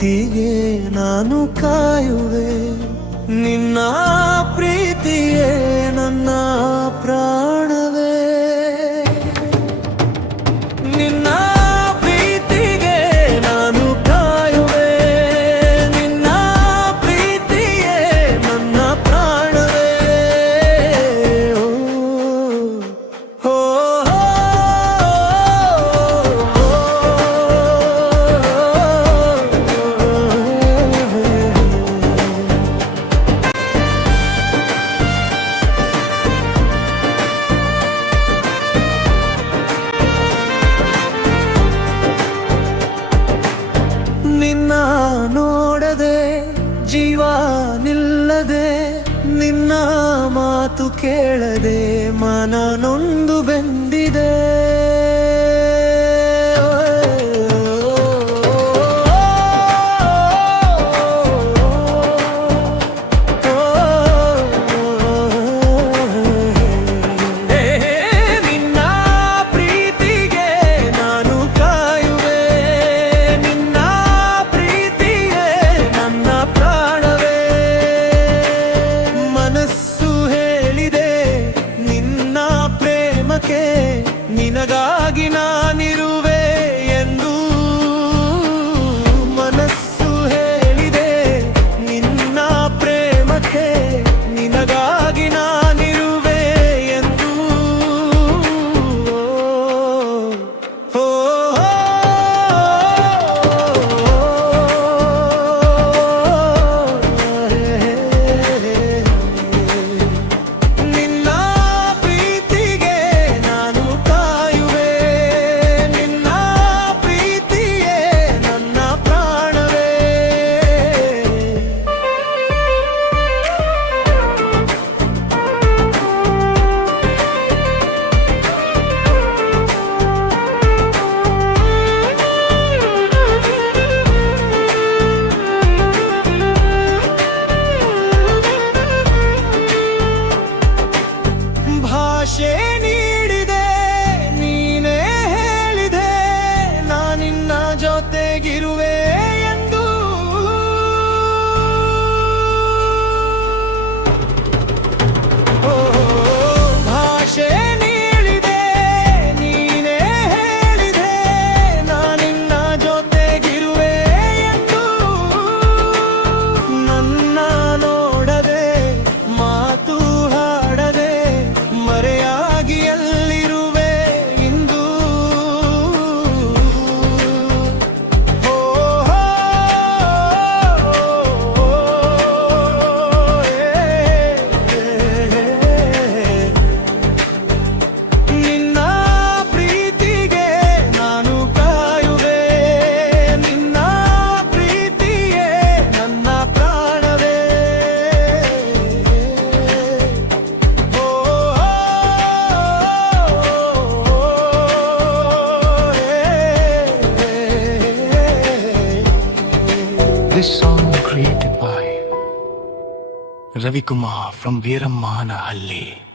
ಪ್ರೀತಿಗೆ ನಾನು ಕಾಯುವೆ. ನಿನ್ನ ಪ್ರೀತಿಯೇ ನನ್ನ ನಿನ್ನ ನೋಡದೆ ಜೀವ ನಿಲ್ಲದೆ ನಿನ್ನ ಮಾತು ಕೇಳದೆ ಮನನು This song created by Ravikumar from Veeramana Halli.